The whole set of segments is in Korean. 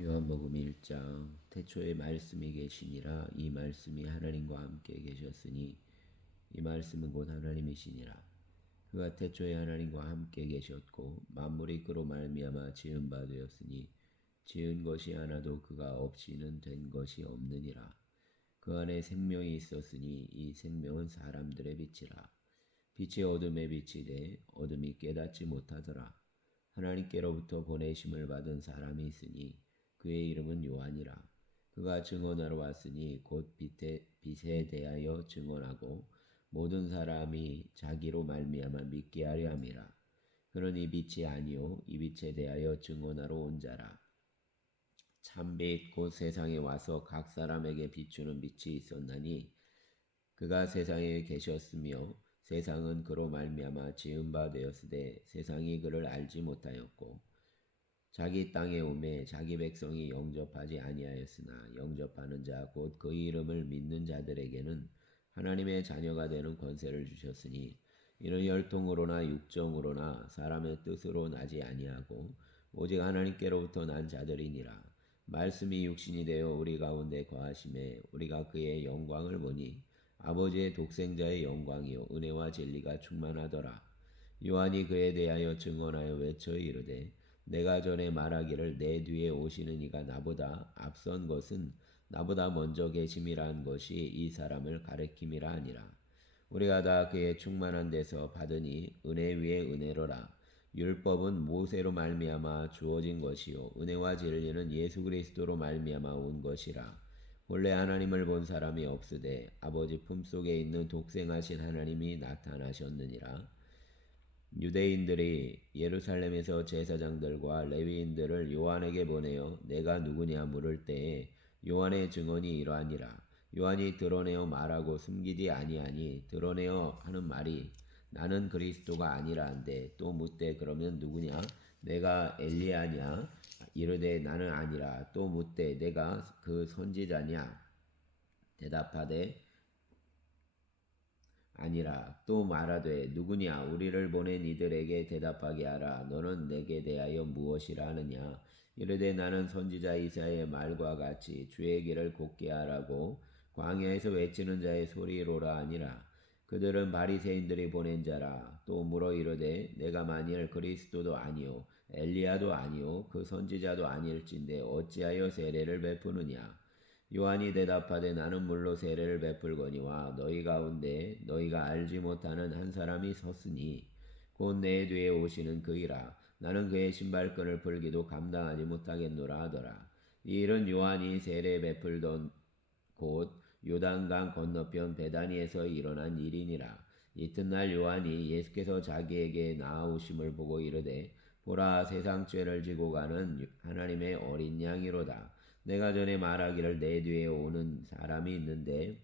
요한복음 1장 태초에 말씀이 계시니라. 이 말씀이 하나님과 함께 계셨으니 이 말씀은 곧 하나님이시니라. 그가 태초에 하나님과 함께 계셨고 만물이 그로 말미암아 지은 바 되었으니 지은 것이 하나도 그가 없이는 된 것이 없느니라. 그 안에 생명이 있었으니 이 생명은 사람들의 빛이라. 빛이 어둠에 비치되 어둠이 깨닫지 못하더라. 하나님께로부터 보내심을 받은 사람이 있으니 그의 이름은 요한이라. 그가 증언하러 왔으니 곧 빛에 대하여 증언하고 모든 사람이 자기로 말미암아 믿게 하려 함이라. 그는 이 빛이 아니요 이 빛에 대하여 증언하러 온 자라. 참빛 곧 세상에 와서 각 사람에게 비추는 빛이 있었나니 그가 세상에 계셨으며 세상은 그로 말미암아 지은 바 되었으되 세상이 그를 알지 못하였고 자기 땅에 오매 자기 백성이 영접하지 아니하였으나 영접하는 자 곧 그 이름을 믿는 자들에게는 하나님의 자녀가 되는 권세를 주셨으니 이는 혈통으로나 육정으로나 사람의 뜻으로 나지 아니하고 오직 하나님께로부터 난 자들이니라. 말씀이 육신이 되어 우리 가운데 거하심에 우리가 그의 영광을 보니 아버지의 독생자의 영광이요 은혜와 진리가 충만하더라. 요한이 그에 대하여 증언하여 외쳐 이르되 내가 전에 말하기를 내 뒤에 오시는 이가 나보다 앞선 것은 나보다 먼저 계심이라는 것이 이 사람을 가리킴이라 하니라. 우리가 다 그의 충만한 데서 받으니 은혜 위에 은혜로라. 율법은 모세로 말미암아 주어진 것이요 은혜와 진리는 예수 그리스도로 말미암아 온 것이라. 본래 하나님을 본 사람이 없으되 아버지 품속에 있는 독생하신 하나님이 나타나셨느니라. 유대인들이 예루살렘에서 제사장들과 레위인들을 요한에게 보내어 내가 누구냐 물을 때에 요한의 증언이 이러하니라. 요한이 드러내어 말하고 숨기지 아니하니 드러내어 하는 말이 나는 그리스도가 아니라 한데 또 묻되 그러면 누구냐 내가 엘리야냐 이르되 나는 아니라 또 묻되 내가 그 선지자냐 대답하되 아니라 또 말하되 누구냐 우리를 보낸 이들에게 대답하게 하라. 너는 내게 대하여 무엇이라 하느냐. 이르되 나는 선지자 이사야의 말과 같이 주의 길을 곧게 하라고 광야에서 외치는 자의 소리로라 하니라. 그들은 바리새인들이 보낸 자라. 또 물어 이르되 내가 만일 그리스도도 아니요 엘리야도 아니요 그 선지자도 아닐진데 어찌하여 세례를 베푸느냐. 요한이 대답하되 나는 물로 세례를 베풀거니와 너희 가운데 너희가 알지 못하는 한 사람이 섰으니 곧 내 뒤에 오시는 그이라. 나는 그의 신발끈을 풀기도 감당하지 못하겠노라 하더라. 이 일은 요한이 세례 베풀던 곧 요단강 건너편 베다니에서 일어난 일이니라. 이튿날 요한이 예수께서 자기에게 나아오심을 보고 이르되 보라 세상 죄를 지고 가는 하나님의 어린 양이로다. 내가 전에 말하기를 내 뒤에 오는 사람이 있는데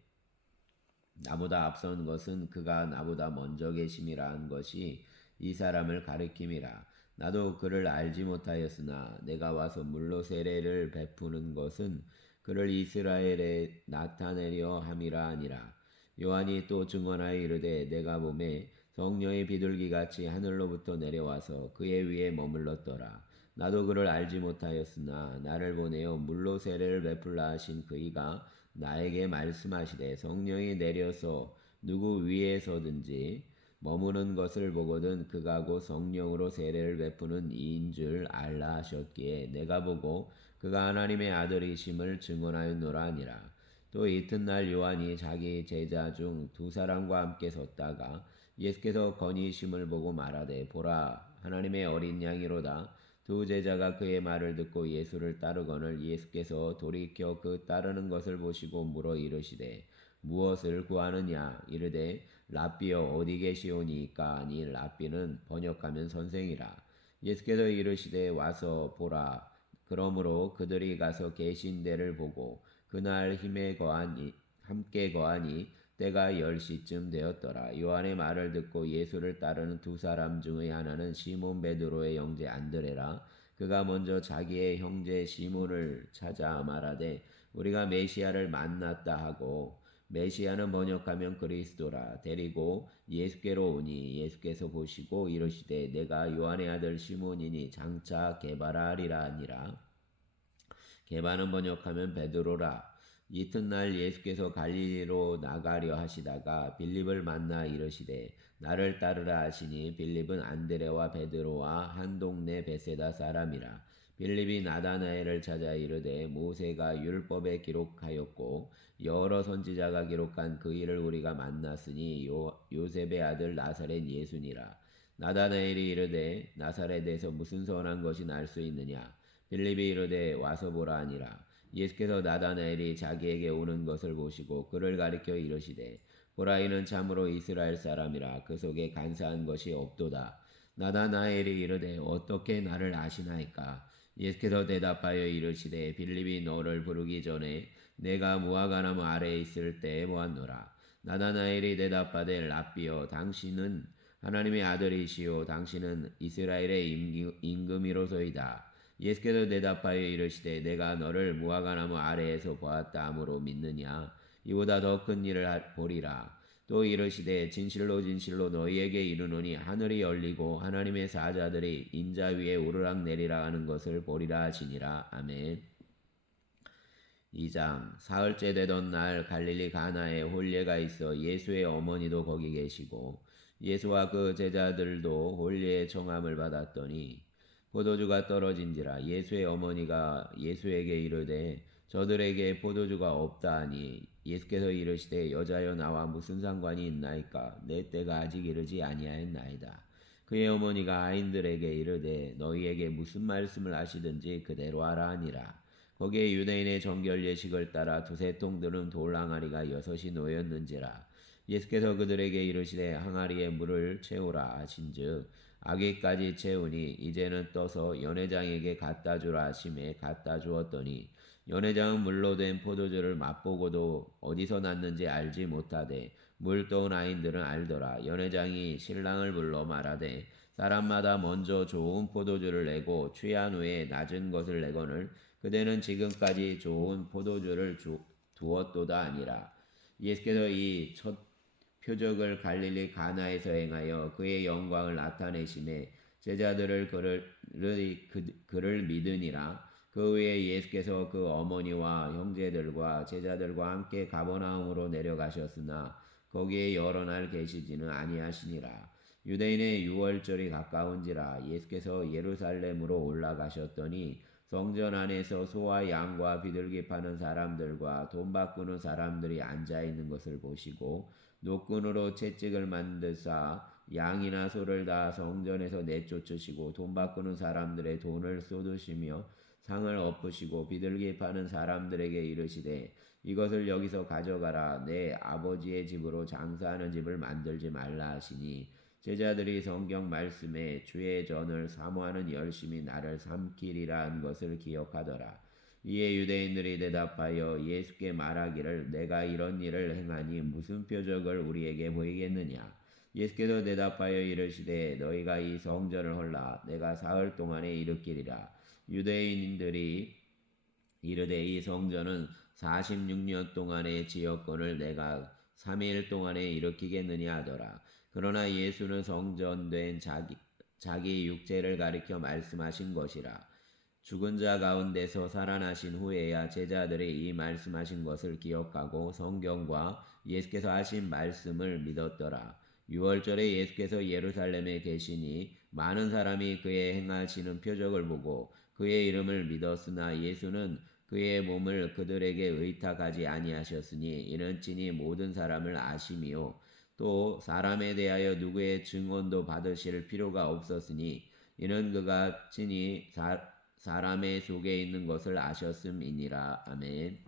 나보다 앞선 것은 그가 나보다 먼저 계심이라 한 것이 이 사람을 가리킴이라. 나도 그를 알지 못하였으나 내가 와서 물로 세례를 베푸는 것은 그를 이스라엘에 나타내려 함이라 하니라. 요한이 또 증언하여 이르되 내가 보매 성령의 비둘기같이 하늘로부터 내려와서 그의 위에 머물렀더라. 나도 그를 알지 못하였으나 나를 보내어 물로 세례를 베풀라 하신 그이가 나에게 말씀하시되 성령이 내려서 누구 위에서든지 머무는 것을 보거든 그가 곧 성령으로 세례를 베푸는 이인 줄 알라 하셨기에 내가 보고 그가 하나님의 아들이심을 증언하였노라 하니라. 또 이튿날 요한이 자기 제자 중 두 사람과 함께 섰다가 예수께서 건의심을 보고 말하되 보라 하나님의 어린 양이로다. 두 제자가 그의 말을 듣고 예수를 따르거늘 예수께서 돌이켜 그 따르는 것을 보시고 물어 이르시되 무엇을 구하느냐 이르되 랍비여 어디 계시오니까 아니 랍비는 번역하면 선생이라. 예수께서 이르시되 와서 보라. 그러므로 그들이 가서 계신 데를 보고 그날 함께 거하니 때가 10시쯤 되었더라. 요한의 말을 듣고 예수를 따르는 두 사람 중의 하나는 시몬 베드로의 형제 안드레라. 그가 먼저 자기의 형제 시몬을 찾아 말하되 우리가 메시아를 만났다 하고 메시아는 번역하면 그리스도라. 데리고 예수께로 오니 예수께서 보시고 이르시되 내가 요한의 아들 시몬이니 장차 게바라 하리라 하니라. 개바는 번역하면 베드로라. 이튿날 예수께서 갈릴리로 나가려 하시다가 빌립을 만나 이르시되 나를 따르라 하시니 빌립은 안드레와 베드로와 한 동네 베세다 사람이라. 빌립이 나다나엘을 찾아 이르되 모세가 율법에 기록하였고 여러 선지자가 기록한 그 일을 우리가 만났으니 요셉의 아들 나사렛 예수니라. 나다나엘이 이르되 나사렛에서 무슨 선한 것이 날 수 있느냐. 빌립이 이르되 와서 보라 하니라. 예수께서 나다나엘이 자기에게 오는 것을 보시고 그를 가리켜 이르시되 보라 이는 참으로 이스라엘 사람이라 그 속에 간사한 것이 없도다. 나다나엘이 이르되 어떻게 나를 아시나이까. 예수께서 대답하여 이르시되 빌립이 너를 부르기 전에 내가 무화과나무 아래에 있을 때에 보았노라. 나다나엘이 대답하되 랍비여 당신은 하나님의 아들이시요 당신은 이스라엘의 임금이로소이다. 예수께서 대답하여 이르시되 내가 너를 무화과나무 아래에서 보았다 함으로 믿느냐. 이보다 더 큰 일을 보리라. 또 이르시되 진실로 진실로 너희에게 이르노니 하늘이 열리고 하나님의 사자들이 인자 위에 오르락 내리락 하는 것을 보리라 하시니라. 아멘. 2장. 사흘째 되던 날 갈릴리 가나에 혼례가 있어 예수의 어머니도 거기 계시고 예수와 그 제자들도 혼례의 청함을 받았더니 포도주가 떨어진지라. 예수의 어머니가 예수에게 이르되 저들에게 포도주가 없다 하니 예수께서 이르시되 여자여 나와 무슨 상관이 있나이까. 내 때가 아직 이르지 아니하였나이다. 그의 어머니가 아인들에게 이르되 너희에게 무슨 말씀을 하시든지 그대로 하라 하니라. 거기에 유대인의 정결 예식을 따라 두세 통 들은 돌 항아리가 6이 놓였는지라. 예수께서 그들에게 이르시되 항아리에 물을 채우라 하신즉 아귀까지 채우니 이제는 떠서 연회장에게 갖다 주라 하심에 갖다 주었더니 연회장은 물로 된 포도주를 맛보고도 어디서 났는지 알지 못하되 물 떠온 아인들은 알더라. 연회장이 신랑을 불러 말하되 사람마다 먼저 좋은 포도주를 내고 취한 후에 낮은 것을 내거늘 그대는 지금까지 좋은 포도주를 두었도다 아니라. 예수께서 이 첫 표적을 갈릴리 가나에서 행하여 그의 영광을 나타내심에 제자들을 그를 믿으니라. 그 후에 예수께서 그 어머니와 형제들과 제자들과 함께 가버나움으로 내려가셨으나 거기에 여러 날 계시지는 아니하시니라. 유대인의 유월절이 가까운지라. 예수께서 예루살렘으로 올라가셨더니 성전 안에서 소와 양과 비둘기 파는 사람들과 돈 바꾸는 사람들이 앉아 있는 것을 보시고 노끈으로 채찍을 만드사 양이나 소를 다 성전에서 내쫓으시고 돈 바꾸는 사람들의 돈을 쏟으시며 상을 엎으시고 비둘기 파는 사람들에게 이르시되 이것을 여기서 가져가라. 내 아버지의 집으로 장사하는 집을 만들지 말라 하시니 제자들이 성경 말씀에 주의 전을 사모하는 열심히 나를 삼키리라 한 것을 기억하더라. 이에 유대인들이 대답하여 예수께 말하기를 내가 이런 일을 행하니 무슨 표적을 우리에게 보이겠느냐. 예수께서 대답하여 이르시되 너희가 이 성전을 헐라 내가 사흘 동안에 일으키리라. 유대인들이 이르되 이 성전은 46년 동안의 지역권을 내가 3일 동안에 일으키겠느냐 하더라. 그러나 예수는 성전된 자기 육체를 가리켜 말씀하신 것이라. 죽은 자 가운데서 살아나신 후에야 제자들이 이 말씀하신 것을 기억하고 성경과 예수께서 하신 말씀을 믿었더라. 유월절에 예수께서 예루살렘에 계시니 많은 사람이 그의 행하시는 표적을 보고 그의 이름을 믿었으나 예수는 그의 몸을 그들에게 의탁하지 아니하셨으니 이는 친히 모든 사람을 아심이요 또 사람에 대하여 누구의 증언도 받으실 필요가 없었으니 이는 그가 친히 사람의 속에 있는 것을 아셨음이니라. 아멘.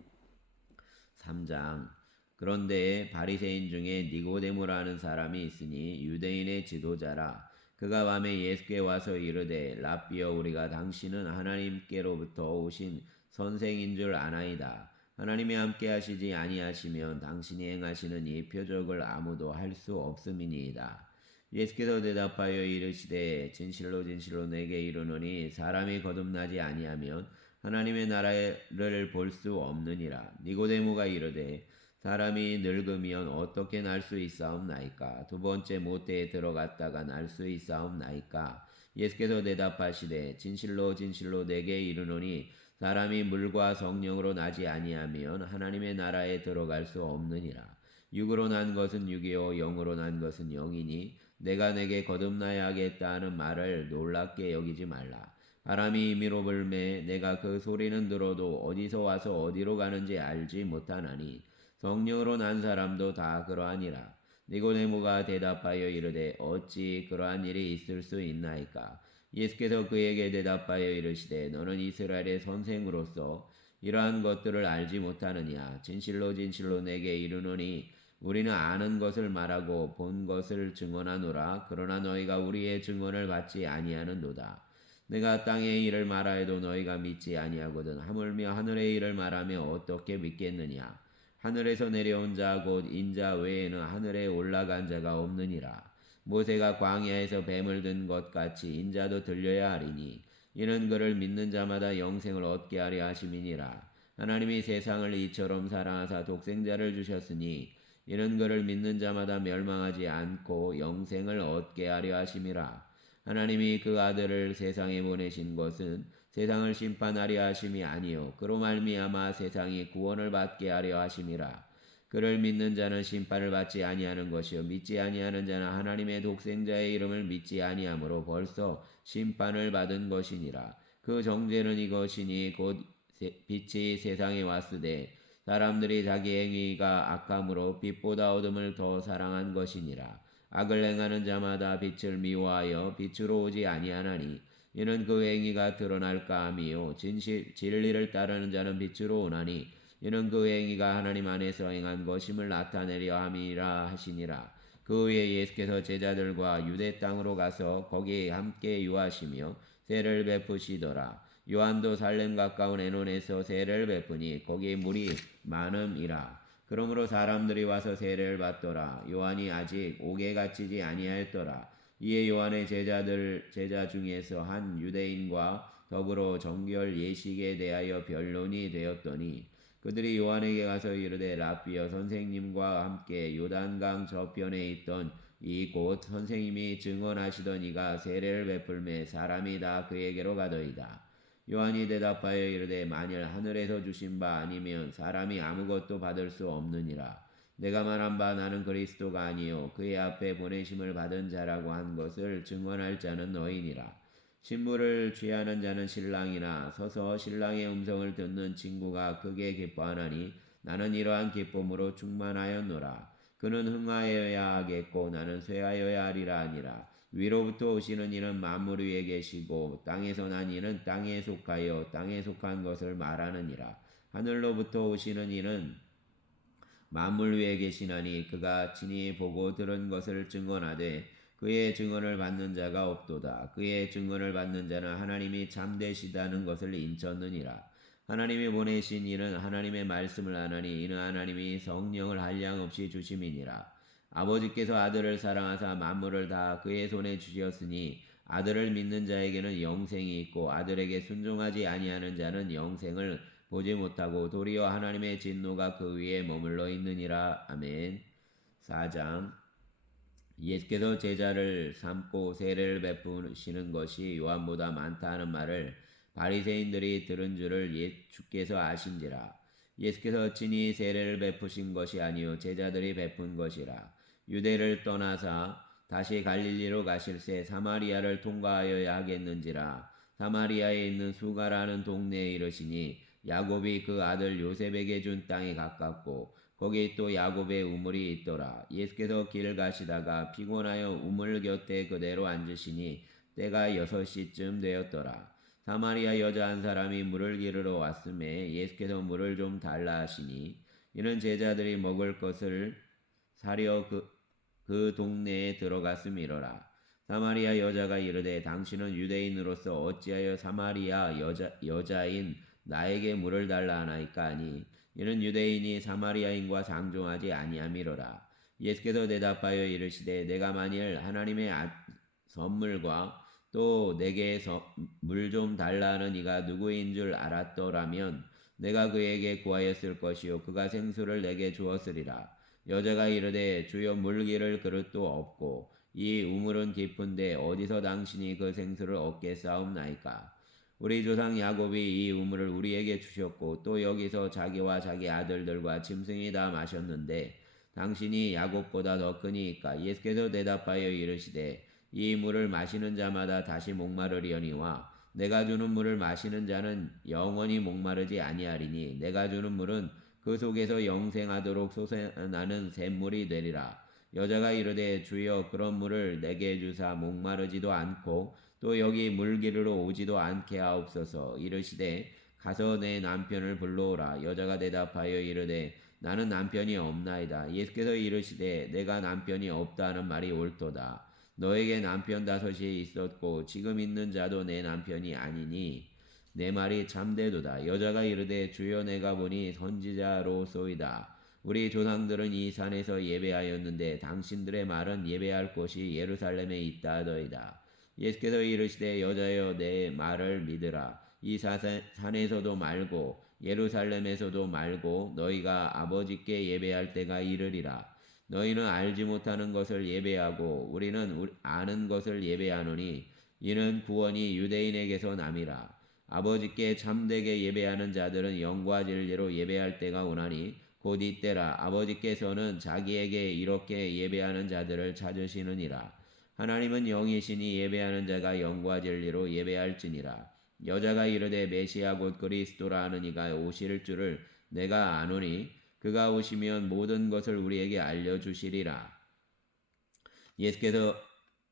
3장. 그런데 바리새인 중에 니고데모라는 사람이 있으니 유대인의 지도자라. 그가 밤에 예수께 와서 이르되 랍비여 우리가 당신은 하나님께로부터 오신 선생인 줄 아나이다. 하나님이 함께 하시지 아니하시면 당신이 행하시는 이 표적을 아무도 할 수 없음이니이다. 예수께서 대답하여 이르시되 진실로 진실로 내게 이르노니 사람이 거듭나지 아니하면 하나님의 나라를 볼 수 없느니라. 니고데모가 이르되 사람이 늙으면 어떻게 날 수 있사옵나이까? 두 번째 모태에 들어갔다가 날 수 있사옵나이까? 예수께서 대답하시되 진실로 진실로 내게 이르노니 사람이 물과 성령으로 나지 아니하면 하나님의 나라에 들어갈 수 없느니라. 육으로 난 것은 육이요 영으로 난 것은 영이니 내가 내게 거듭나야 하겠다 하는 말을 놀랍게 여기지 말라. 바람이 임의로 불매 내가 그 소리는 들어도 어디서 와서 어디로 가는지 알지 못하나니 성령으로 난 사람도 다 그러하니라. 니고데모가 대답하여 이르되 어찌 그러한 일이 있을 수 있나이까. 예수께서 그에게 대답하여 이르시되 너는 이스라엘의 선생으로서 이러한 것들을 알지 못하느냐. 진실로 진실로 내게 이르노니 우리는 아는 것을 말하고 본 것을 증언하노라. 그러나 너희가 우리의 증언을 받지 아니하는도다. 내가 땅의 일을 말하여도 너희가 믿지 아니하거든. 하물며 하늘의 일을 말하며 어떻게 믿겠느냐. 하늘에서 내려온 자 곧 인자 외에는 하늘에 올라간 자가 없느니라. 모세가 광야에서 뱀을 든 것 같이 인자도 들려야 하리니 이는 그를 믿는 자마다 영생을 얻게 하려 하심이니라. 하나님이 세상을 이처럼 사랑하사 독생자를 주셨으니 이는 그를 믿는 자마다 멸망하지 않고 영생을 얻게 하려 하심이라. 하나님이 그 아들을 세상에 보내신 것은 세상을 심판하려 하심이 아니요 그로 말미암아 세상이 구원을 받게 하려 하심이라. 그를 믿는 자는 심판을 받지 아니하는 것이요 믿지 아니하는 자는 하나님의 독생자의 이름을 믿지 아니하므로 벌써 심판을 받은 것이니라. 그 정죄는 이것이니 곧 빛이 세상에 왔으되 사람들이 자기 행위가 악함으로 빛보다 어둠을 더 사랑한 것이니라. 악을 행하는 자마다 빛을 미워하여 빛으로 오지 아니하나니 이는 그 행위가 드러날까 함이요 진리를 따르는 자는 빛으로 오나니 이는 그 행위가 하나님 안에서 행한 것임을 나타내려 함이라 하시니라. 그 후에 예수께서 제자들과 유대 땅으로 가서 거기 함께 유하시며 세를 베푸시더라. 요한도 살렘 가까운 에논에서 세를 베푸니 거기 물이 많음이라. 그러므로 사람들이 와서 세례를 받더라. 요한이 아직 옥에 갇히지 아니하였더라. 이에 요한의 제자 중에서 한 유대인과 더불어 정결 예식에 대하여 변론이 되었더니 그들이 요한에게 가서 이르되 라삐여 선생님과 함께 요단강 저편에 있던 이곳 선생님이 증언하시던 이가 세례를 베풀매 사람이 다 그에게로 가더이다. 요한이 대답하여 이르되 만일 하늘에서 주신 바 아니면 사람이 아무것도 받을 수 없느니라. 내가 말한 바 나는 그리스도가 아니요 그의 앞에 보내심을 받은 자라고 한 것을 증언할 자는 너희니라. 신부를 취하는 자는 신랑이나 서서 신랑의 음성을 듣는 친구가 크게 기뻐하나니 나는 이러한 기쁨으로 충만하였노라. 그는 흥하여야 하겠고 나는 쇠하여야 하리라 하니라. 위로부터 오시는 이는 만물 위에 계시고 땅에서 난 이는 땅에 속하여 땅에 속한 것을 말하느니라. 하늘로부터 오시는 이는 만물 위에 계시나니 그가 친히 보고 들은 것을 증언하되 그의 증언을 받는 자가 없도다. 그의 증언을 받는 자는 하나님이 참되시다는 것을 인쳤느니라. 하나님이 보내신 이는 하나님의 말씀을 하나니 이는 하나님이 성령을 한량없이 주심이니라. 아버지께서 아들을 사랑하사 만물을 다 그의 손에 주셨으니 아들을 믿는 자에게는 영생이 있고 아들에게 순종하지 아니하는 자는 영생을 보지 못하고 도리어 하나님의 진노가 그 위에 머물러 있느니라. 아멘. 4장 예수께서 제자를 삼고 세례를 베푸시는 것이 요한보다 많다 하는 말을 바리새인들이 들은 줄을 주께서 아신지라. 예수께서 친히 세례를 베푸신 것이 아니요 제자들이 베푼 것이라. 유대를 떠나사 다시 갈릴리로 가실새 사마리아를 통과하여야 하겠는지라. 사마리아에 있는 수가라는 동네에 이르시니 야곱이 그 아들 요셉에게 준 땅에 가깝고 거기 또 야곱의 우물이 있더라. 예수께서 길 가시다가 피곤하여 우물 곁에 그대로 앉으시니 때가 6시쯤 되었더라. 사마리아 여자 한 사람이 물을 기르러 왔음에 예수께서 물을 좀 달라 하시니 이는 제자들이 먹을 것을 사려 그 동네에 들어갔음이로라. 사마리아 여자가 이르되 당신은 유대인으로서 어찌하여 사마리아 여자인 나에게 물을 달라 하나이까 하니 이는 유대인이 사마리아인과 상종하지 아니함이로라. 예수께서 대답하여 이르시되 내가 만일 하나님의 선물과 또 내게 물 좀 달라 하는 이가 누구인 줄 알았더라면 내가 그에게 구하였을 것이요 그가 생수를 내게 주었으리라. 여자가 이르되 주여 물 기를 그릇도 없고 이 우물은 깊은데 어디서 당신이 그 생수를 얻겠사옵나이까. 우리 조상 야곱이 이 우물을 우리에게 주셨고 또 여기서 자기와 자기 아들들과 짐승이 다 마셨는데 당신이 야곱보다 더 크니까. 예수께서 대답하여 이르시되 이 물을 마시는 자마다 다시 목마르려니와 내가 주는 물을 마시는 자는 영원히 목마르지 아니하리니 내가 주는 물은 그 속에서 영생하도록 솟아나는 샘물이 되리라. 여자가 이르되 주여 그런 물을 내게 주사 목마르지도 않고 또 여기 물기르러 오지도 않게 하옵소서. 이르시되 가서 내 남편을 불러오라. 여자가 대답하여 이르되 나는 남편이 없나이다. 예수께서 이르시되 내가 남편이 없다 하는 말이 옳도다. 너에게 남편 다섯이 있었고 지금 있는 자도 내 남편이 아니니 내 말이 참되도다. 여자가 이르되 주여 내가 보니 선지자로소이다. 우리 조상들은 이 산에서 예배하였는데 당신들의 말은 예배할 곳이 예루살렘에 있다 하더이다. 예수께서 이르시되 여자여 내 말을 믿으라. 이 산에서도 말고 예루살렘에서도 말고 너희가 아버지께 예배할 때가 이르리라. 너희는 알지 못하는 것을 예배하고 우리는 아는 것을 예배하노니 이는 구원이 유대인에게서 남이라. 아버지께 참되게 예배하는 자들은 영과 진리로 예배할 때가 오나니 곧 이때라. 아버지께서는 자기에게 이렇게 예배하는 자들을 찾으시느니라. 하나님은 영이시니 예배하는 자가 영과 진리로 예배할지니라. 여자가 이르되 메시아 곧 그리스도라 하는 이가 오실 줄을 내가 아노니 그가 오시면 모든 것을 우리에게 알려주시리라. 예수께서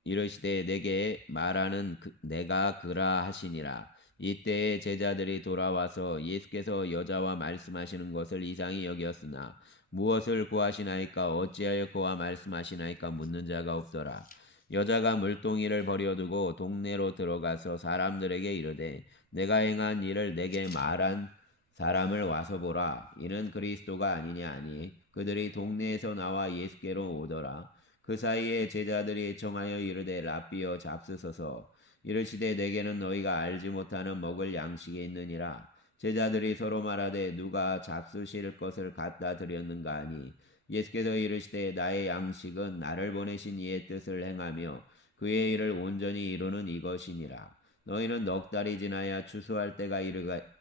이르시되 내게 말하는 내가 그라 하시니라. 이때에 제자들이 돌아와서 예수께서 여자와 말씀하시는 것을 이상히 여겼으나 무엇을 구하시나이까 어찌하여 그와 말씀하시나이까 묻는 자가 없더라. 여자가 물동이를 버려두고 동네로 들어가서 사람들에게 이르되 내가 행한 일을 내게 말한 사람을 와서 보라. 이는 그리스도가 아니냐 하니 그들이 동네에서 나와 예수께로 오더라. 그 사이에 제자들이 청하여 이르되 랍비여 잡수소서. 이르시되 내게는 너희가 알지 못하는 먹을 양식이 있느니라. 제자들이 서로 말하되 누가 잡수실 것을 갖다 드렸는가 하니 예수께서 이르시되 나의 양식은 나를 보내신 이의 뜻을 행하며 그의 일을 온전히 이루는 이것이니라. 너희는 넉 달이 지나야 추수할 때가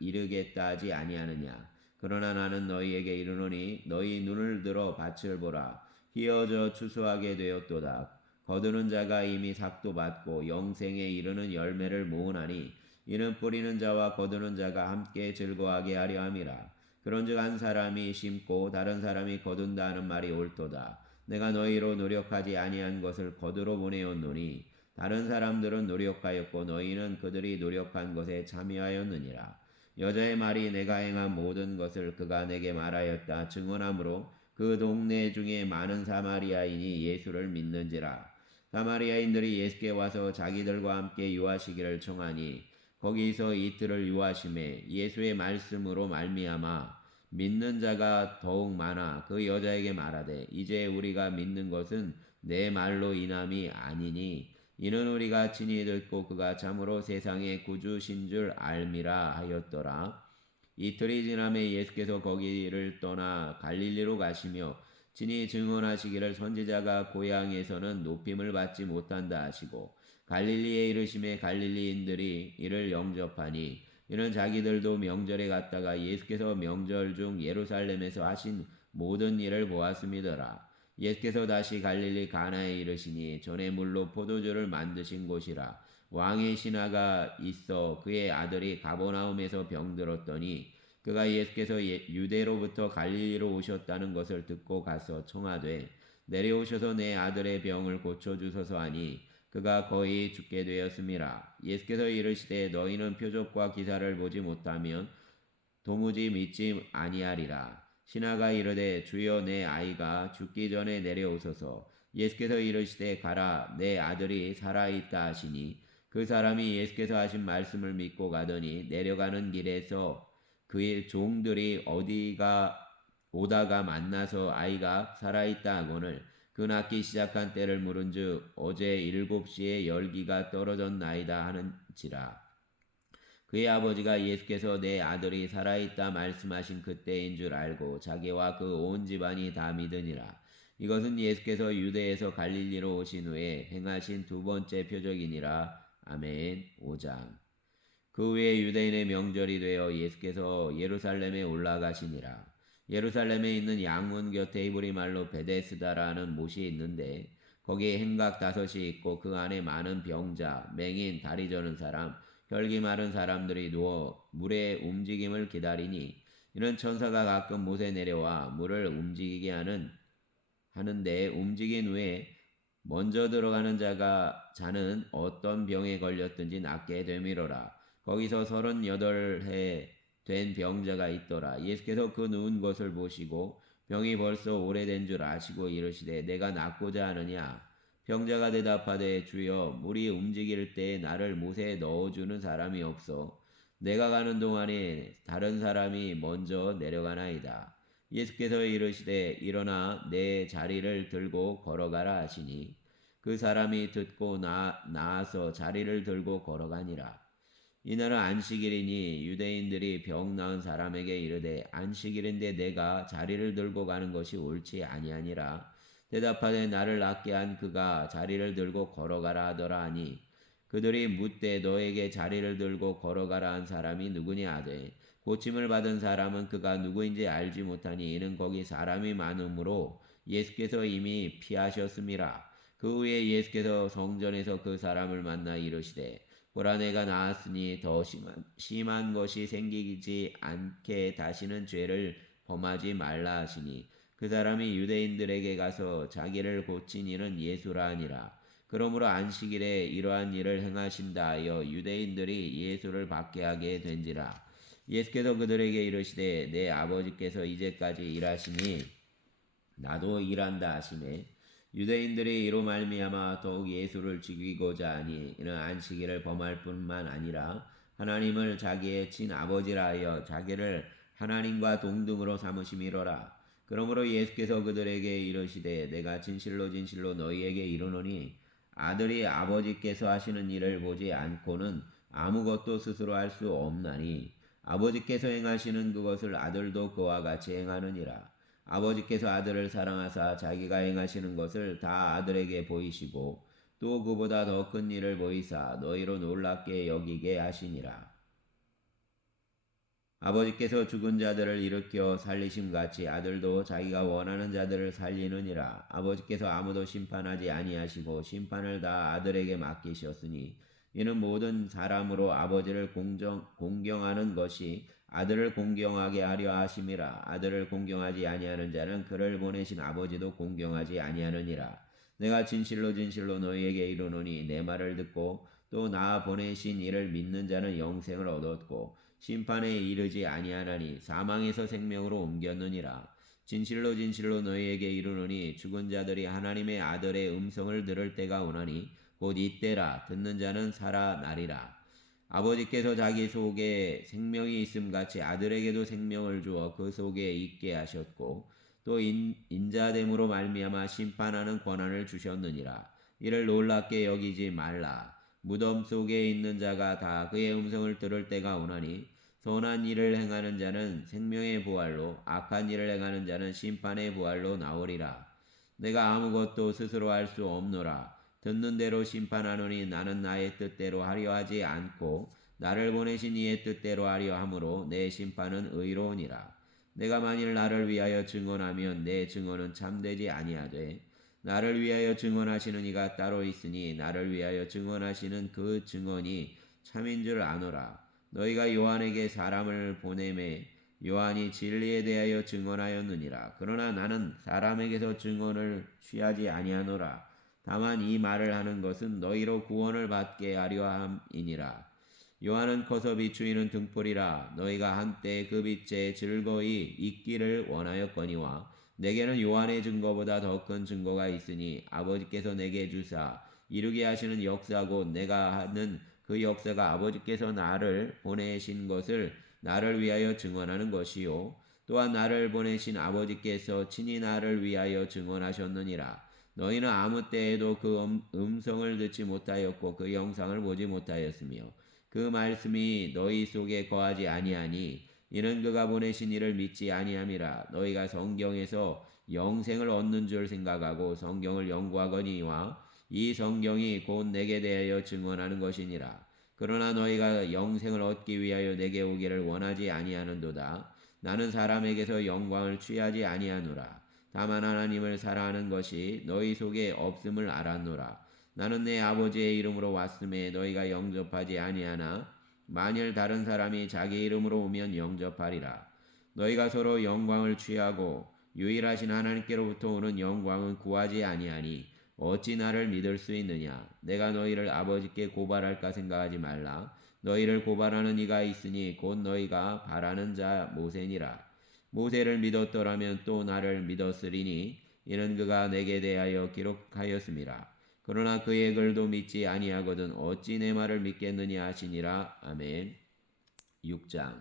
이르겠다 하지 아니하느냐. 그러나 나는 너희에게 이르노니 너희 눈을 들어 밭을 보라. 희어져 추수하게 되었도다. 거두는 자가 이미 삭도 받고 영생에 이르는 열매를 모으나니 이는 뿌리는 자와 거두는 자가 함께 즐거워하게 하려 함이라. 그런즉 한 사람이 심고 다른 사람이 거둔다 하는 말이 옳도다. 내가 너희로 노력하지 아니한 것을 거두러 보내었노니 다른 사람들은 노력하였고 너희는 그들이 노력한 것에 참여하였느니라. 여자의 말이 내가 행한 모든 것을 그가 내게 말하였다 증언하므로 그 동네 중에 많은 사마리아인이 예수를 믿는지라. 사마리아인들이 예수께 와서 자기들과 함께 유하시기를 청하니 거기서 이틀을 유하심에 예수의 말씀으로 말미암아 믿는 자가 더욱 많아 그 여자에게 말하되 이제 우리가 믿는 것은 내 말로 인함이 아니니 이는 우리가 친히 듣고 그가 참으로 세상의 구주신 줄 알미라 하였더라. 이틀이 지남에 예수께서 거기를 떠나 갈릴리로 가시며 친히 증언하시기를 선지자가 고향에서는 높임을 받지 못한다 하시고 갈릴리에 이르심에 갈릴리인들이 이를 영접하니 이는 자기들도 명절에 갔다가 예수께서 명절 중 예루살렘에서 하신 모든 일을 보았음이더라. 예수께서 다시 갈릴리 가나에 이르시니 전에 물로 포도주를 만드신 곳이라. 왕의 신하가 있어 그의 아들이 가버나움에서 병들었더니 그가 예수께서 유대로부터 갈릴리로 오셨다는 것을 듣고 가서 청하되 내려오셔서 내 아들의 병을 고쳐주소서 하니 그가 거의 죽게 되었음이라. 예수께서 이르시되 너희는 표적과 기사를 보지 못하면 도무지 믿지 아니하리라. 신하가 이르되 주여 내 아이가 죽기 전에 내려오소서. 예수께서 이르시되 가라 내 아들이 살아있다 하시니 그 사람이 예수께서 하신 말씀을 믿고 가더니 내려가는 길에서 그의 종들이 어디가 오다가 만나서 아이가 살아있다 하거늘 그 낳기 시작한 때를 물은즉 어제 7시에 열기가 떨어졌나이다 하는지라. 그의 아버지가 예수께서 내 아들이 살아있다 말씀하신 그때인 줄 알고 자기와 그 온 집안이 다 믿으니라. 이것은 예수께서 유대에서 갈릴리로 오신 후에 행하신 두 번째 표적이니라. 아멘. 5장. 그 후에 유대인의 명절이 되어 예수께서 예루살렘에 올라가시니라. 예루살렘에 있는 양문 곁에 히브리 말로 베데스다라는 못이 있는데 거기에 행각 5이 있고 그 안에 많은 병자, 맹인, 다리 저는 사람, 혈기 마른 사람들이 누워 물의 움직임을 기다리니 이는 천사가 가끔 못에 내려와 물을 움직이게 하는데 움직인 후에 먼저 들어가는 자는 어떤 병에 걸렸든지 낫게 되미러라. 거기서 38해 된 병자가 있더라. 예수께서 그 누운 것을 보시고 병이 벌써 오래된 줄 아시고 이르시되 내가 낫고자 하느냐. 병자가 대답하되 주여 물이 움직일 때에 나를 못에 넣어주는 사람이 없어 내가 가는 동안에 다른 사람이 먼저 내려가나이다. 예수께서 이르시되 일어나 내 자리를 들고 걸어가라 하시니 그 사람이 듣고 나아서 자리를 들고 걸어가니라. 이날은 안식일이니 유대인들이 병 나은 사람에게 이르되 안식일인데 내가 자리를 들고 가는 것이 옳지 아니하니라. 대답하되 나를 낫게 한 그가 자리를 들고 걸어가라 하더라 하니 그들이 묻되 너에게 자리를 들고 걸어가라 한 사람이 누구냐 하되 고침을 받은 사람은 그가 누구인지 알지 못하니 이는 거기 사람이 많으므로 예수께서 이미 피하셨음이라. 그 후에 예수께서 성전에서 그 사람을 만나 이르시되 보라 내가 나았으니 더 심한 것이 생기지 않게 다시는 죄를 범하지 말라 하시니 그 사람이 유대인들에게 가서 자기를 고친 이는 예수라 하니라. 그러므로 안식일에 이러한 일을 행하신다 하여 유대인들이 예수를 박해하게 된지라. 예수께서 그들에게 이르시되 내 아버지께서 이제까지 일하시니 나도 일한다 하시매 유대인들이 이로 말미암아 더욱 예수를 죽이고자 하니 이는 안식일을 범할 뿐만 아니라 하나님을 자기의 친아버지라 하여 자기를 하나님과 동등으로 삼으심이로라. 그러므로 예수께서 그들에게 이르시되 내가 진실로 진실로 너희에게 이르노니 아들이 아버지께서 하시는 일을 보지 않고는 아무것도 스스로 할 수 없나니 아버지께서 행하시는 그것을 아들도 그와 같이 행하느니라. 아버지께서 아들을 사랑하사 자기가 행하시는 것을 다 아들에게 보이시고 또 그보다 더 큰 일을 보이사 너희로 놀랍게 여기게 하시니라. 아버지께서 죽은 자들을 일으켜 살리심같이 아들도 자기가 원하는 자들을 살리느니라. 아버지께서 아무도 심판하지 아니하시고 심판을 다 아들에게 맡기셨으니 이는 모든 사람으로 아버지를 공경하는 것이 아들을 공경하게 하려 하심이라. 아들을 공경하지 아니하는 자는 그를 보내신 아버지도 공경하지 아니하느니라. 내가 진실로 진실로 너희에게 이르노니 내 말을 듣고 또 나 보내신 이를 믿는 자는 영생을 얻었고 심판에 이르지 아니하나니 사망에서 생명으로 옮겼느니라. 진실로 진실로 너희에게 이르노니 죽은 자들이 하나님의 아들의 음성을 들을 때가 오나니 곧 이때라. 듣는 자는 살아나리라. 아버지께서 자기 속에 생명이 있음 같이 아들에게도 생명을 주어 그 속에 있게 하셨고 또 인자됨으로 말미암아 심판하는 권한을 주셨느니라. 이를 놀랍게 여기지 말라. 무덤 속에 있는 자가 다 그의 음성을 들을 때가 오나니 선한 일을 행하는 자는 생명의 부활로 악한 일을 행하는 자는 심판의 부활로 나오리라. 내가 아무것도 스스로 할 수 없노라. 듣는 대로 심판하노니 나는 나의 뜻대로 하려 하지 않고 나를 보내신 이의 뜻대로 하려 함으로 내 심판은 의로우니라. 내가 만일 나를 위하여 증언하면 내 증언은 참되지 아니하되 나를 위하여 증언하시는 이가 따로 있으니 나를 위하여 증언하시는 그 증언이 참인 줄 아노라. 너희가 요한에게 사람을 보내매 요한이 진리에 대하여 증언하였느니라. 그러나 나는 사람에게서 증언을 취하지 아니하노라. 다만 이 말을 하는 것은 너희로 구원을 받게 하려 함이니라. 요한은 커서 비추이는 등불이라. 너희가 한때 그 빛에 즐거이 있기를 원하였거니와 내게는 요한의 증거보다 더 큰 증거가 있으니 아버지께서 내게 주사 이루게 하시는 역사고 내가 하는 그 역사가 아버지께서 나를 보내신 것을 나를 위하여 증언하는 것이요 또한 나를 보내신 아버지께서 친히 나를 위하여 증언하셨느니라. 너희는 아무 때에도 그 음성을 듣지 못하였고 그 영상을 보지 못하였으며 그 말씀이 너희 속에 거하지 아니하니 이는 그가 보내신 이를 믿지 아니함이라. 너희가 성경에서 영생을 얻는 줄 생각하고 성경을 연구하거니와 이 성경이 곧 내게 대하여 증언하는 것이니라. 그러나 너희가 영생을 얻기 위하여 내게 오기를 원하지 아니하는도다. 나는 사람에게서 영광을 취하지 아니하노라. 다만 하나님을 사랑하는 것이 너희 속에 없음을 알았노라. 나는 내 아버지의 이름으로 왔음에 너희가 영접하지 아니하나 만일 다른 사람이 자기 이름으로 오면 영접하리라. 너희가 서로 영광을 취하고 유일하신 하나님께로부터 오는 영광은 구하지 아니하니 어찌 나를 믿을 수 있느냐? 내가 너희를 아버지께 고발할까 생각하지 말라. 너희를 고발하는 이가 있으니 곧 너희가 바라는 자 모세니라. 모세를 믿었더라면 또 나를 믿었으리니 이는 그가 내게 대하여 기록하였음이라. 그러나 그의 글도 믿지 아니하거든 어찌 내 말을 믿겠느냐 하시니라. 아멘. 6장.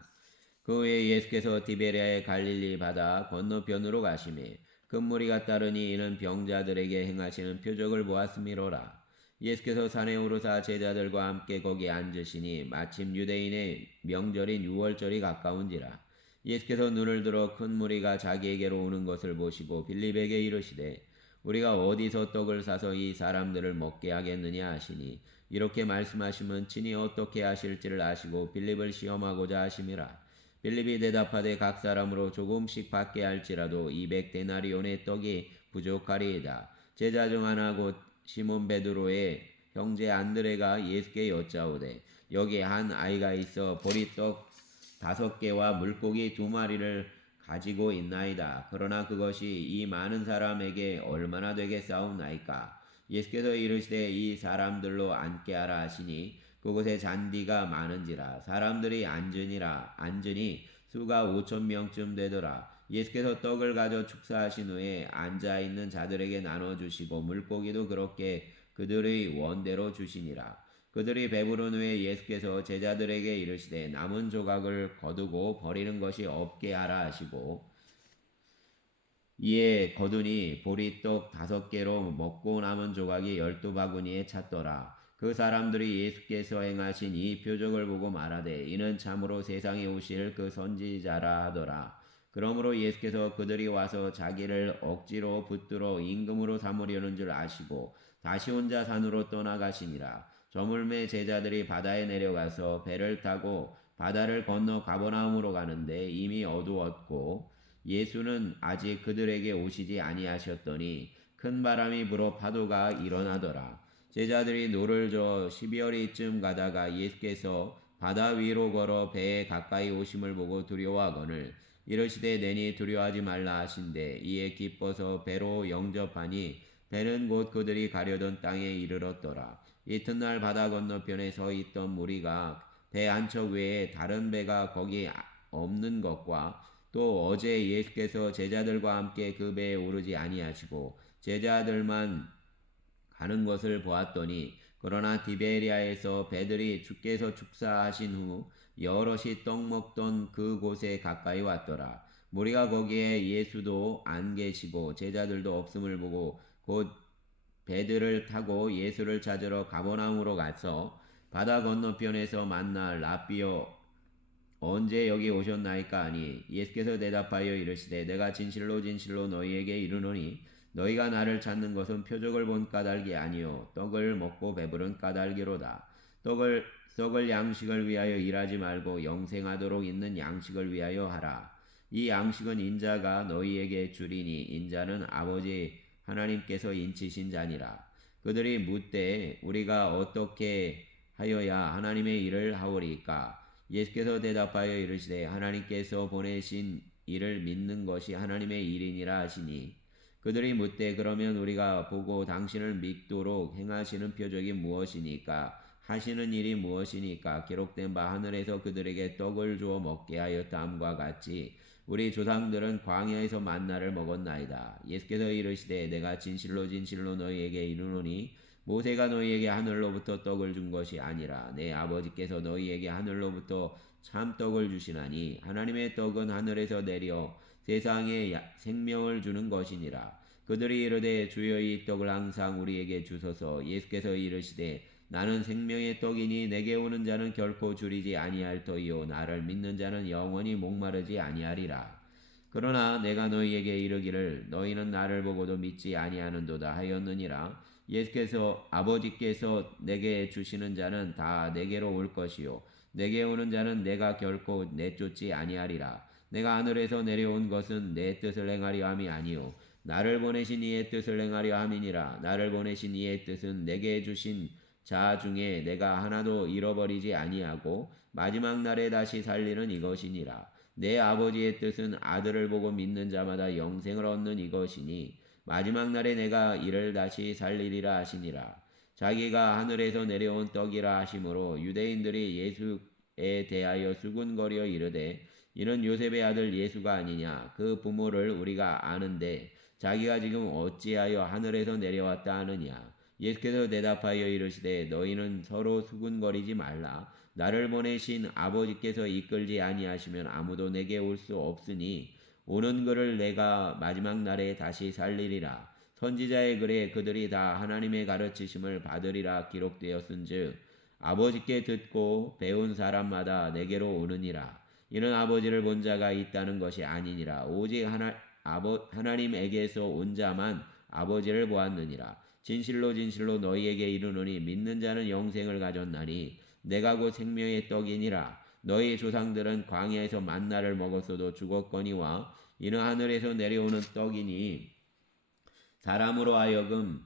그 후에 예수께서 디베랴의 갈릴리 바다 건너편으로 가시매 큰 무리가 따르니 이는 병자들에게 행하시는 표적을 보았음이로라. 예수께서 산에 오르사 제자들과 함께 거기 앉으시니 마침 유대인의 명절인 유월절이 가까운지라. 예수께서 눈을 들어 큰 무리가 자기에게로 오는 것을 보시고 빌립에게 이르시되 우리가 어디서 떡을 사서 이 사람들을 먹게 하겠느냐 하시니 이렇게 말씀하시면 친히 어떻게 하실지를 아시고 빌립을 시험하고자 하심이라. 빌립이 대답하되 각 사람으로 조금씩 받게 할지라도 200데나리온의 떡이 부족하리이다. 제자 중 하나 곧 시몬 베드로의 형제 안드레가 예수께 여짜오되 여기 한 아이가 있어 보리떡 5개와 물고기 2마리를 가지고 있나이다. 그러나 그것이 이 많은 사람에게 얼마나 되겠사옵나이까. 예수께서 이르시되 이 사람들로 앉게 하라 하시니 그곳에 잔디가 많은지라 사람들이 앉으니 수가 5,000명쯤 되더라. 예수께서 떡을 가져 축사하신 후에 앉아있는 자들에게 나눠주시고 물고기도 그렇게 그들의 원대로 주시니라. 그들이 배부른 후에 예수께서 제자들에게 이르시되 남은 조각을 거두고 버리는 것이 없게 하라 하시고 이에 거두니 보리떡 5개로 먹고 남은 조각이 12바구니에 찼더라. 그 사람들이 예수께서 행하신 이 표적을 보고 말하되 이는 참으로 세상에 오실 그 선지자라 하더라. 그러므로 예수께서 그들이 와서 자기를 억지로 붙들어 임금으로 삼으려는 줄 아시고 다시 혼자 산으로 떠나가시니라. 저물매 제자들이 바다에 내려가서 배를 타고 바다를 건너 가버나움으로 가는데 이미 어두웠고 예수는 아직 그들에게 오시지 아니하셨더니 큰 바람이 불어 파도가 일어나더라. 제자들이 노를 저어 12월이쯤 가다가 예수께서 바다 위로 걸어 배에 가까이 오심을 보고 두려워하거늘 이르시되 내니 두려워하지 말라 하신대 이에 기뻐서 배로 영접하니 배는 곧 그들이 가려던 땅에 이르렀더라. 이튿날 바다 건너편에 서 있던 무리가 배 한 척 외에 다른 배가 거기 없는 것과 또 어제 예수께서 제자들과 함께 그 배에 오르지 아니하시고 제자들만 가는 것을 보았더니 그러나 디베리아에서 배들이 주께서 축사하신 후 여럿이 떡 먹던 그 곳에 가까이 왔더라. 무리가 거기에 예수도 안 계시고 제자들도 없음을 보고 곧 배들을 타고 예수를 찾으러 가버나움으로 가서 바다 건너편에서 만나 랍비여 언제 여기 오셨나이까 하니 예수께서 대답하여 이르시되 내가 진실로 진실로 너희에게 이르노니 너희가 나를 찾는 것은 표적을 본 까닭이 아니요 떡을 먹고 배부른 까닭이로다. 썩을 양식을 위하여 일하지 말고 영생하도록 있는 양식을 위하여 하라. 이 양식은 인자가 너희에게 주리니 인자는 아버지 하나님께서 인치신 자니라. 그들이 묻되 우리가 어떻게 하여야 하나님의 일을 하오리까? 예수께서 대답하여 이르시되 하나님께서 보내신 이를 믿는 것이 하나님의 일이니라 하시니 그들이 묻되 그러면 우리가 보고 당신을 믿도록 행하시는 표적이 무엇이니까 하시는 일이 무엇이니까 기록된 바 하늘에서 그들에게 떡을 주어 먹게 하였다함과 같이 우리 조상들은 광야에서 만나를 먹었나이다. 예수께서 이르시되 내가 진실로 진실로 너희에게 이르노니 모세가 너희에게 하늘로부터 떡을 준 것이 아니라 내 아버지께서 너희에게 하늘로부터 참떡을 주시나니 하나님의 떡은 하늘에서 내려 세상에 생명을 주는 것이니라. 그들이 이르되 주여 이 떡을 항상 우리에게 주소서. 예수께서 이르시되 나는 생명의 떡이니 내게 오는 자는 결코 줄이지 아니할 터이요 나를 믿는 자는 영원히 목마르지 아니하리라. 그러나 내가 너희에게 이르기를 너희는 나를 보고도 믿지 아니하는도다 하였느니라. 예수께서 아버지께서 내게 주시는 자는 다 내게로 올 것이요 내게 오는 자는 내가 결코 내쫓지 아니하리라. 내가 하늘에서 내려온 것은 내 뜻을 행하려 함이 아니요 나를 보내신 이의 뜻을 행하려 함이니라. 나를 보내신 이의 뜻은 내게 주신 자 중에 내가 하나도 잃어버리지 아니하고 마지막 날에 다시 살리는 이것이니라. 내 아버지의 뜻은 아들을 보고 믿는 자마다 영생을 얻는 이것이니 마지막 날에 내가 이를 다시 살리리라 하시니라. 자기가 하늘에서 내려온 떡이라 하심으로 유대인들이 예수에 대하여 수군거려 이르되 이는 요셉의 아들 예수가 아니냐. 그 부모를 우리가 아는데 자기가 지금 어찌하여 하늘에서 내려왔다 하느냐. 예수께서 대답하여 이르시되 너희는 서로 수군거리지 말라. 나를 보내신 아버지께서 이끌지 아니하시면 아무도 내게 올 수 없으니 오는 그를 내가 마지막 날에 다시 살리리라. 선지자의 글에 그들이 다 하나님의 가르치심을 받으리라 기록되었은즉 아버지께 듣고 배운 사람마다 내게로 오느니라. 이는 아버지를 본 자가 있다는 것이 아니니라. 오직 하나님에게서 온 자만 아버지를 보았느니라. 진실로 진실로 너희에게 이르노니 믿는 자는 영생을 가졌나니 내가 곧 생명의 떡이니라. 너희 조상들은 광야에서 만나를 먹었어도 죽었거니와 이는 하늘에서 내려오는 떡이니 사람으로 하여금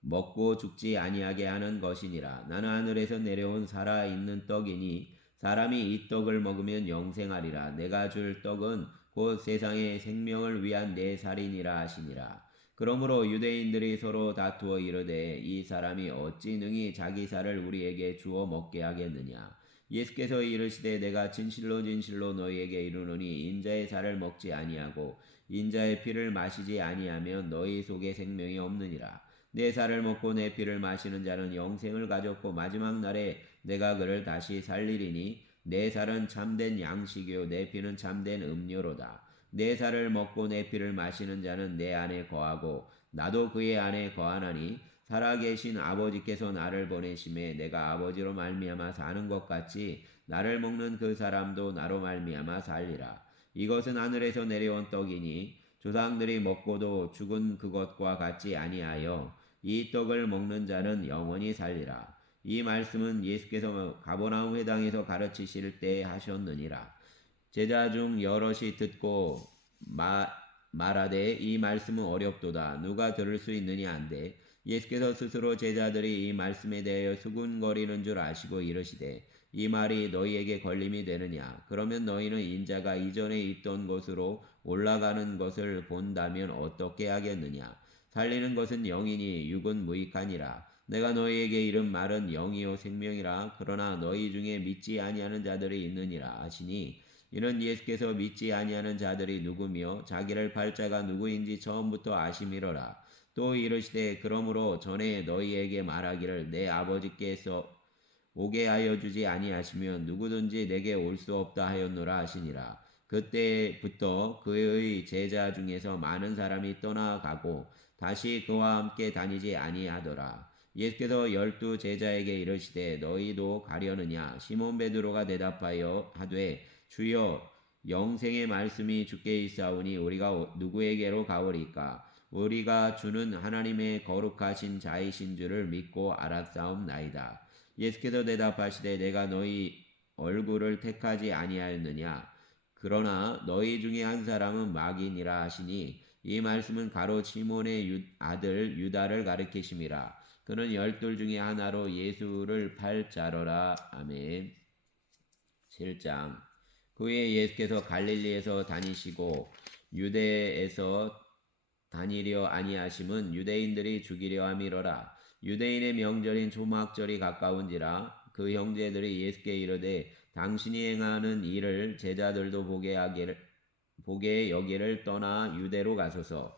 먹고 죽지 아니하게 하는 것이니라. 나는 하늘에서 내려온 살아있는 떡이니 사람이 이 떡을 먹으면 영생하리라. 내가 줄 떡은 곧 세상의 생명을 위한 내 살이니라 하시니라. 그러므로 유대인들이 서로 다투어 이르되 이 사람이 어찌 능히 자기 살을 우리에게 주어 먹게 하겠느냐. 예수께서 이르시되 내가 진실로 진실로 너희에게 이르노니 인자의 살을 먹지 아니하고 인자의 피를 마시지 아니하면 너희 속에 생명이 없느니라. 내 살을 먹고 내 피를 마시는 자는 영생을 가졌고 마지막 날에 내가 그를 다시 살리리니 내 살은 참된 양식이요 내 피는 참된 음료로다. 내 살을 먹고 내 피를 마시는 자는 내 안에 거하고 나도 그의 안에 거하나니 살아계신 아버지께서 나를 보내심에 내가 아버지로 말미암아 사는 것 같이 나를 먹는 그 사람도 나로 말미암아 살리라. 이것은 하늘에서 내려온 떡이니 조상들이 먹고도 죽은 그것과 같지 아니하여 이 떡을 먹는 자는 영원히 살리라. 이 말씀은 예수께서 가버나움 회당에서 가르치실 때 하셨느니라. 제자 중 여럿이 듣고 말하되 이 말씀은 어렵도다. 누가 들을 수 있느냐 한데 예수께서 스스로 제자들이 이 말씀에 대하여 수군거리는 줄 아시고 이르시되 이 말이 너희에게 걸림이 되느냐. 그러면 너희는 인자가 이전에 있던 곳으로 올라가는 것을 본다면 어떻게 하겠느냐. 살리는 것은 영이니 육은 무익하니라. 내가 너희에게 이른 말은 영이요 생명이라. 그러나 너희 중에 믿지 아니하는 자들이 있느니라 하시니 이는 예수께서 믿지 아니하는 자들이 누구며 자기를 팔 자가 누구인지 처음부터 아심이로라. 또 이르시되 그러므로 전에 너희에게 말하기를 내 아버지께서 오게 하여 주지 아니하시면 누구든지 내게 올 수 없다 하였노라 하시니라. 그때부터 그의 제자 중에서 많은 사람이 떠나가고 다시 그와 함께 다니지 아니하더라. 예수께서 12 제자에게 이르시되 너희도 가려느냐. 시몬 베드로가 대답하여 하되 주여 영생의 말씀이 주께 있사오니 우리가 누구에게로 가오리까. 우리가 주는 하나님의 거룩하신 자이신 줄을 믿고 알았사옵나이다. 예수께서 대답하시되 내가 너희 얼굴을 택하지 아니하였느냐. 그러나 너희 중에 한 사람은 마귀니라 하시니 이 말씀은 가롯 시몬의 아들 유다를 가리키심이라. 그는 12 중에 하나로 예수를 팔 자로라. 아멘. 7장. 그 후에 예수께서 갈릴리에서 다니시고 유대에서 다니려 아니하심은 유대인들이 죽이려 함이로라. 유대인의 명절인 초막절이 가까운지라. 그 형제들이 예수께 이르되 당신이 행하는 일을 제자들도 보게 여기를 떠나 유대로 가소서.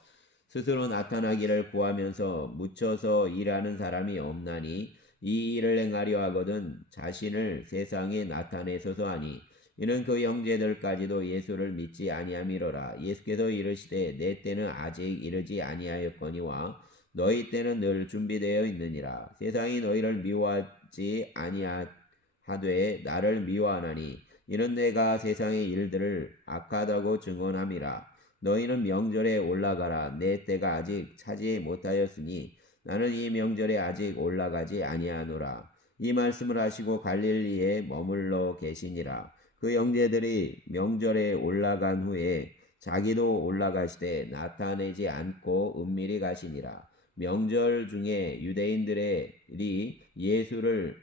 스스로 나타나기를 구하면서 묻혀서 일하는 사람이 없나니 이 일을 행하려 하거든 자신을 세상에 나타내소서 하니 이는 그 형제들까지도 예수를 믿지 아니함이로라. 예수께서 이르시되 내 때는 아직 이르지 아니하였거니와 너희 때는 늘 준비되어 있느니라. 세상이 너희를 미워하지 아니하되 나를 미워하나니 이는 내가 세상의 일들을 악하다고 증언함이라. 너희는 명절에 올라가라. 내 때가 아직 차지 못하였으니 나는 이 명절에 아직 올라가지 아니하노라. 이 말씀을 하시고 갈릴리에 머물러 계시니라. 그 형제들이 명절에 올라간 후에 자기도 올라가시되 나타내지 않고 은밀히 가시니라. 명절 중에 유대인들이 예수를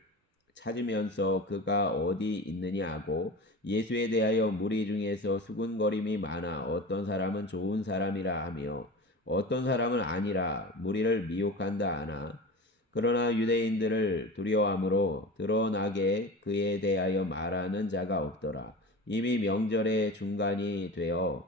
찾으면서 그가 어디 있느냐 하고 예수에 대하여 무리 중에서 수군거림이 많아 어떤 사람은 좋은 사람이라 하며 어떤 사람은 아니라 무리를 미혹한다 하나 그러나 유대인들을 두려워함으로 드러나게 그에 대하여 말하는 자가 없더라. 이미 명절의 중간이 되어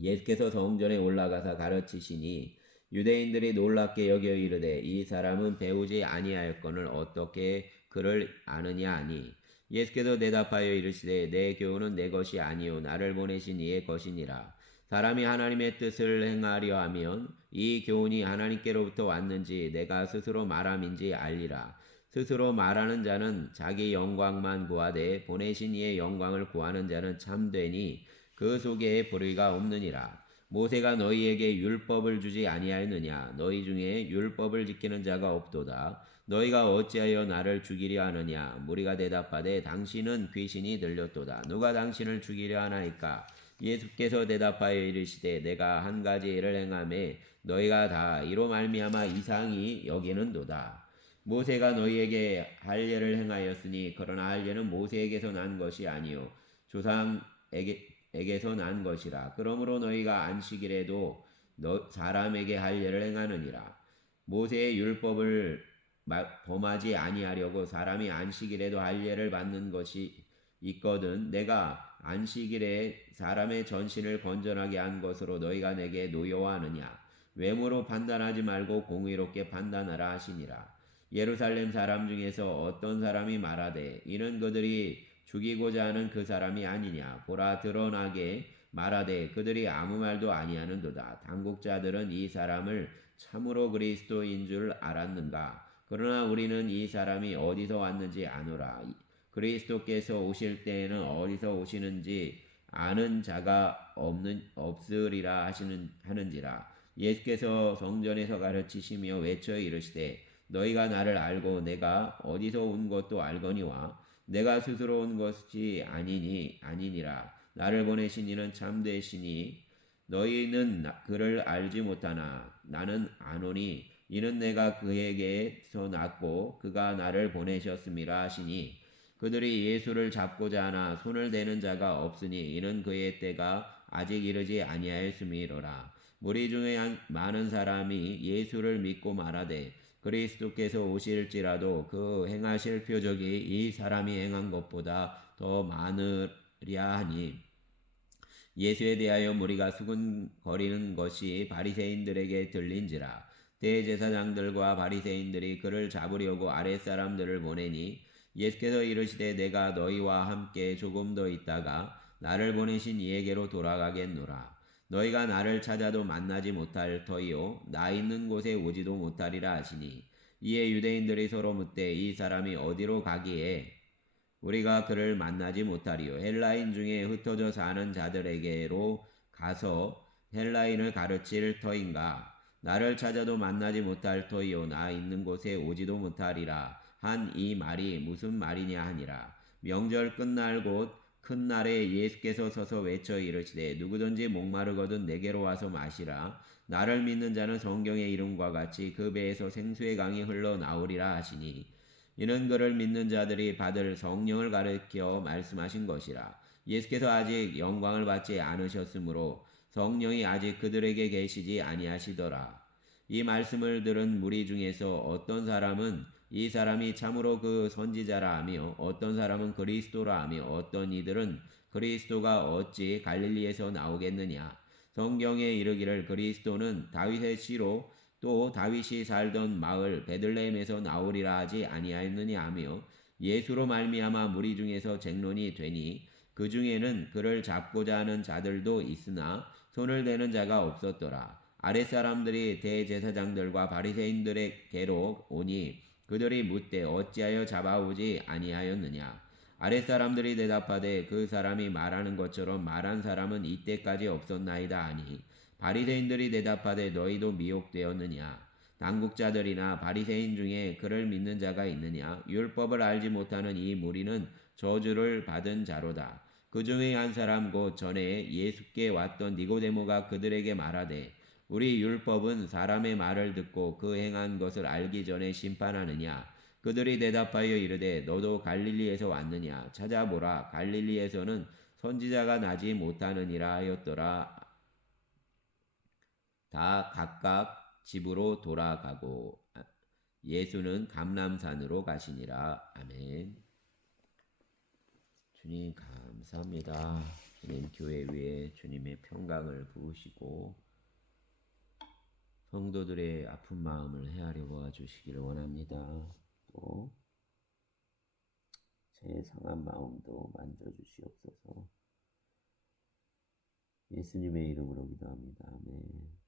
예수께서 성전에 올라가사 가르치시니 유대인들이 놀랍게 여겨 이르되 이 사람은 배우지 아니하였거늘 어떻게 그를 아느냐 하니 예수께서 대답하여 이르시되 내 교훈은 내 것이 아니요 나를 보내신 이의 것이니라. 사람이 하나님의 뜻을 행하려 하면 이 교훈이 하나님께로부터 왔는지 내가 스스로 말함인지 알리라. 스스로 말하는 자는 자기 영광만 구하되 보내신 이의 영광을 구하는 자는 참되니 그 속에 불의가 없느니라. 모세가 너희에게 율법을 주지 아니하였느냐? 너희 중에 율법을 지키는 자가 없도다. 너희가 어찌하여 나를 죽이려 하느냐? 무리가 대답하되 당신은 귀신이 들렸도다. 누가 당신을 죽이려 하나이까? 예수께서 대답하여 이르시되 내가 한 가지 일을 행하매 너희가 다 이로 말미암아 이상히 여기는도다. 모세가 너희에게 할례를 행하였으니 그러나 할례는 모세에게서 난 것이 아니요 조상에게서 난 것이라. 그러므로 너희가 안식일에도 사람에게 할례를 행하느니라. 모세의 율법을 범하지 아니하려고 사람이 안식일에도 할례를 받는 것이 있거든 내가 안식일에 사람의 전신을 건전하게 한 것으로 너희가 내게 노여워하느냐. 외모로 판단하지 말고 공의롭게 판단하라 하시니라. 예루살렘 사람 중에서 어떤 사람이 말하되 이는 그들이 죽이고자 하는 그 사람이 아니냐. 보라 드러나게 말하되 그들이 아무 말도 아니하는도다. 당국자들은 이 사람을 참으로 그리스도인 줄 알았는가. 그러나 우리는 이 사람이 어디서 왔는지 아노라. 그리스도께서 오실 때에는 어디서 오시는지 아는 자가 없으리라 하는지라. 예수께서 성전에서 가르치시며 외쳐 이르시되 너희가 나를 알고 내가 어디서 온 것도 알거니와 내가 스스로 온 것이 아니니라. 나를 보내신 이는 참되시니 너희는 그를 알지 못하나 나는 아노니 이는 내가 그에게서 났고 그가 나를 보내셨음이라 하시니 그들이 예수를 잡고자 하나 손을 대는 자가 없으니 이는 그의 때가 아직 이르지 아니하였음이로라. 무리 중에 많은 사람이 예수를 믿고 말하되 그리스도께서 오실지라도 그 행하실 표적이 이 사람이 행한 것보다 더 많으랴 하니 예수에 대하여 무리가 수군거리는 것이 바리새인들에게 들린지라. 대제사장들과 바리새인들이 그를 잡으려고 아랫사람들을 보내니 예수께서 이르시되 내가 너희와 함께 조금 더 있다가 나를 보내신 이에게로 돌아가겠노라. 너희가 나를 찾아도 만나지 못할 터이요 나 있는 곳에 오지도 못하리라 하시니 이에 유대인들이 서로 묻되 이 사람이 어디로 가기에 우리가 그를 만나지 못하리요. 헬라인 중에 흩어져 사는 자들에게로 가서 헬라인을 가르칠 터인가. 나를 찾아도 만나지 못할 터이요 나 있는 곳에 오지도 못하리라 한 이 말이 무슨 말이냐 하니라. 명절 끝날 곧 큰 날에 예수께서 서서 외쳐 이르시되 누구든지 목마르거든 내게로 와서 마시라. 나를 믿는 자는 성경의 이름과 같이 그 배에서 생수의 강이 흘러나오리라 하시니 이는 그를 믿는 자들이 받을 성령을 가르쳐 말씀하신 것이라. 예수께서 아직 영광을 받지 않으셨으므로 성령이 아직 그들에게 계시지 아니하시더라. 이 말씀을 들은 무리 중에서 어떤 사람은 이 사람이 참으로 그 선지자라 하며 어떤 사람은 그리스도라 하며 어떤 이들은 그리스도가 어찌 갈릴리에서 나오겠느냐. 성경에 이르기를 그리스도는 다윗의 씨로 또 다윗이 살던 마을 베들레헴에서 나오리라 하지 아니하였느냐 하며 예수로 말미암아 무리 중에서 쟁론이 되니 그 중에는 그를 잡고자 하는 자들도 있으나 손을 대는 자가 없었더라. 아랫사람들이 대제사장들과 바리새인들에게로 오니 그들이 묻되 어찌하여 잡아오지 아니하였느냐. 아랫사람들이 대답하되 그 사람이 말하는 것처럼 말한 사람은 이때까지 없었나이다 하니 바리새인들이 대답하되 너희도 미혹되었느냐. 당국자들이나 바리새인 중에 그를 믿는 자가 있느냐? 율법을 알지 못하는 이 무리는 저주를 받은 자로다. 그 중에 한 사람 곧 전에 예수께 왔던 니고데모가 그들에게 말하되 우리 율법은 사람의 말을 듣고 그 행한 것을 알기 전에 심판하느냐? 그들이 대답하여 이르되 너도 갈릴리에서 왔느냐? 찾아보라. 갈릴리에서는 선지자가 나지 못하느니라 하였더라. 다 각각 집으로 돌아가고 예수는 감람산으로 가시니라. 아멘. 주님 감사합니다. 주님 교회 위에 주님의 평강을 부으시고 성도들의 아픈 마음을 헤아려 주시기를 원합니다. 또 제 상한 마음도 만져주시옵소서. 예수님의 이름으로 기도합니다. 아멘.